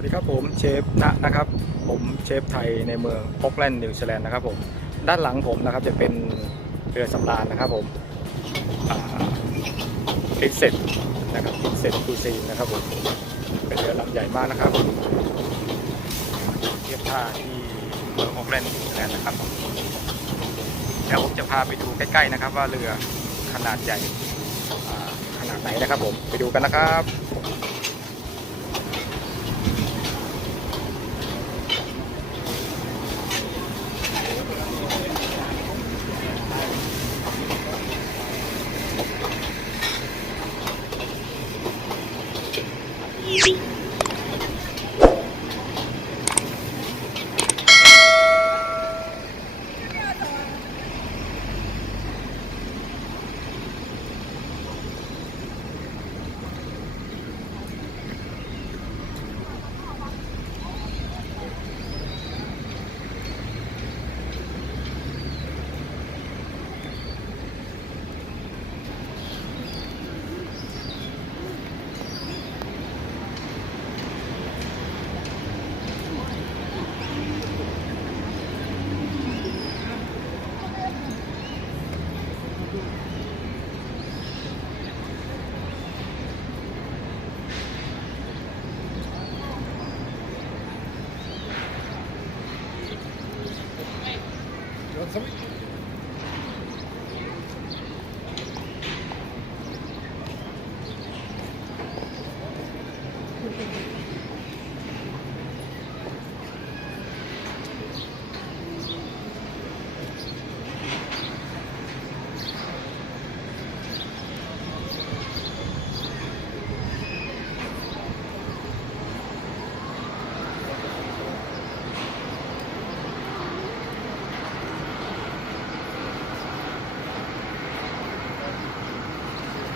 วัสดีครับผมเชฟนะครับผมเชฟไทยในเมืองออกแลนด์นิวซีแลนด์นะครับผมด้านหลังผมนะครับจะเป็นเรือสำราญนะครับผมพิเศษนะครับพิเศษคูซีนนะครับผมเป็นเรือลำใหญ่มากนะครับเทียบท่าที่เมืองออกแลนด์นิวซีแลนด์นะครับแล้วผมจะพาไปดูใกล้ๆนะครับว่าเรือขนาดใหญ่ขนาดไหนนะครับผมไปดูกันนะครับ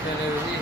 เร็วๆพี่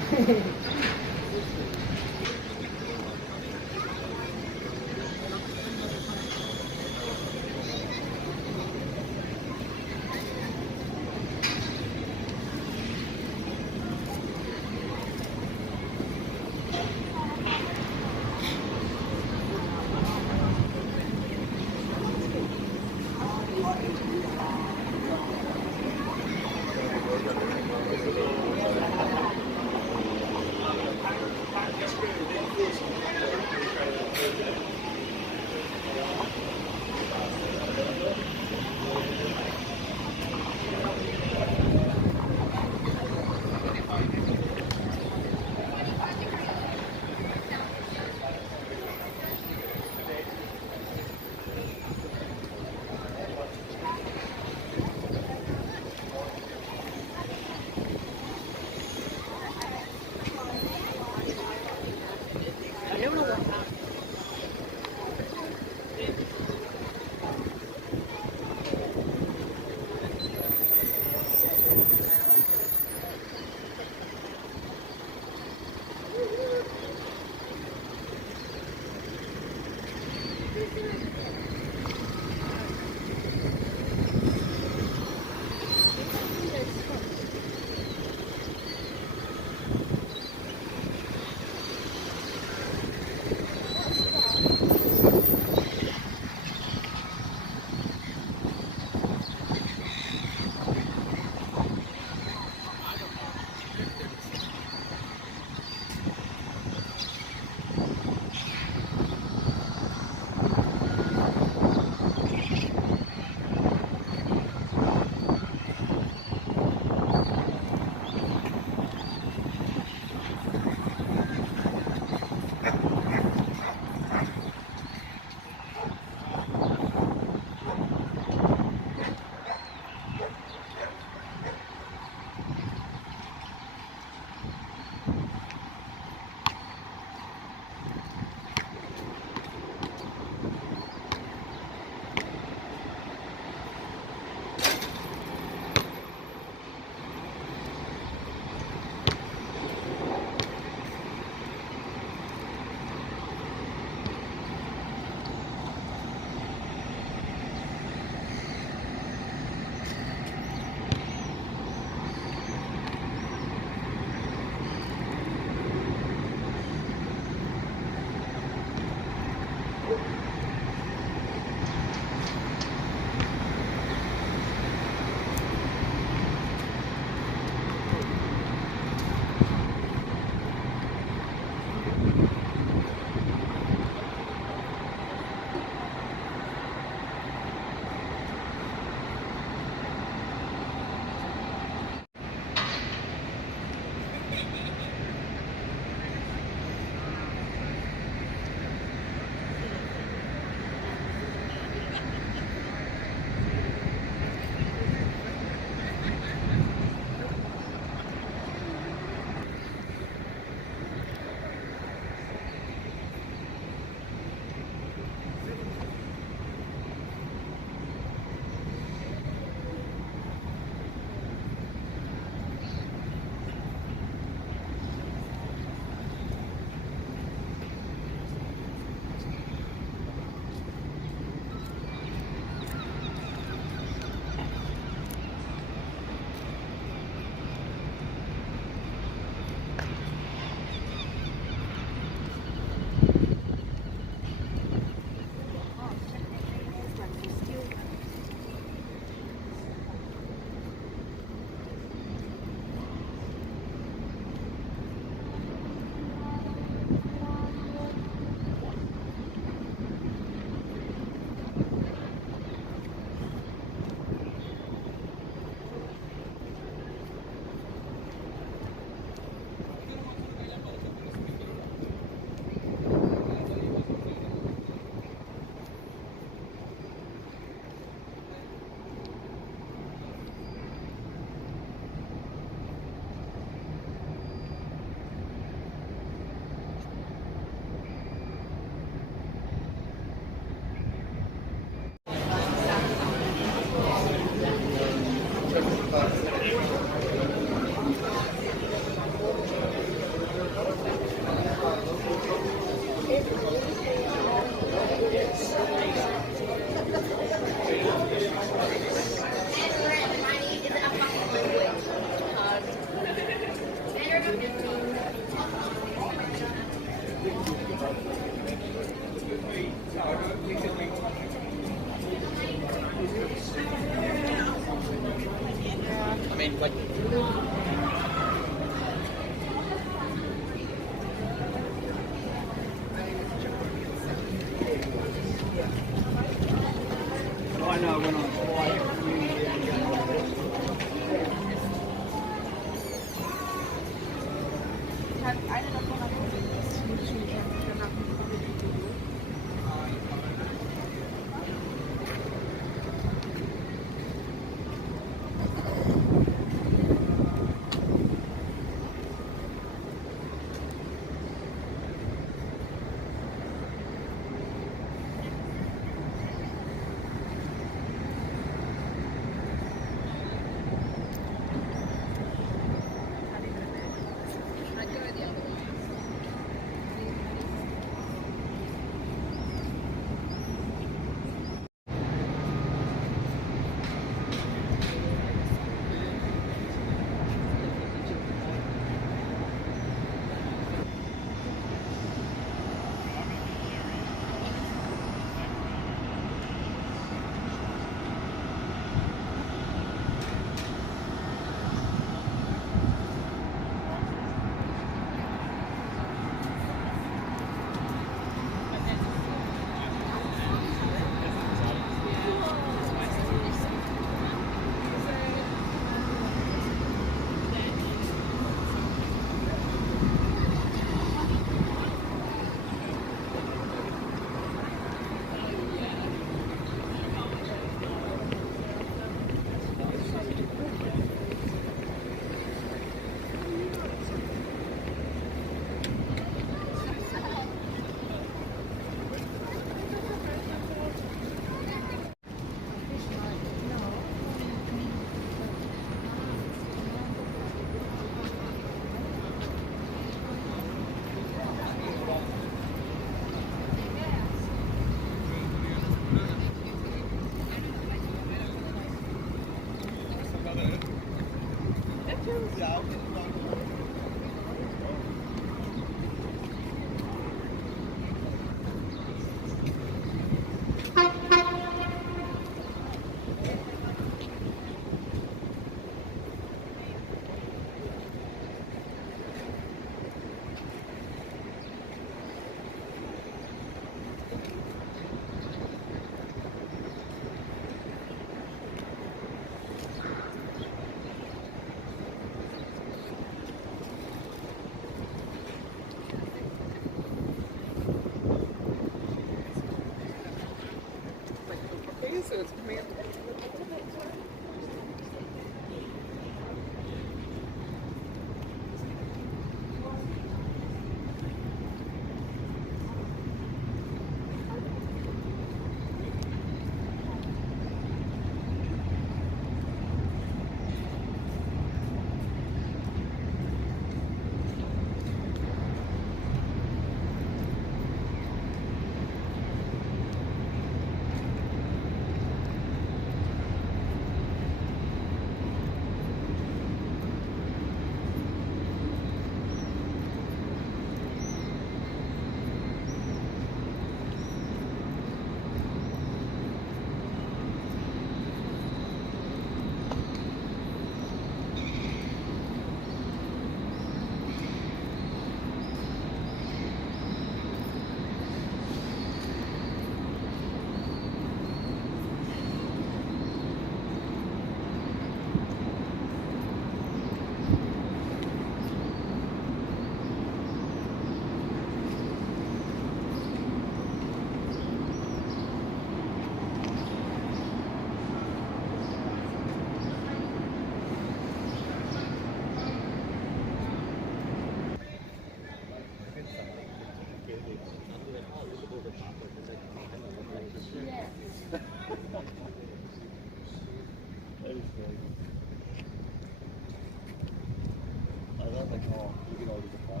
You can always apply.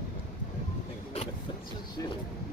That's shit.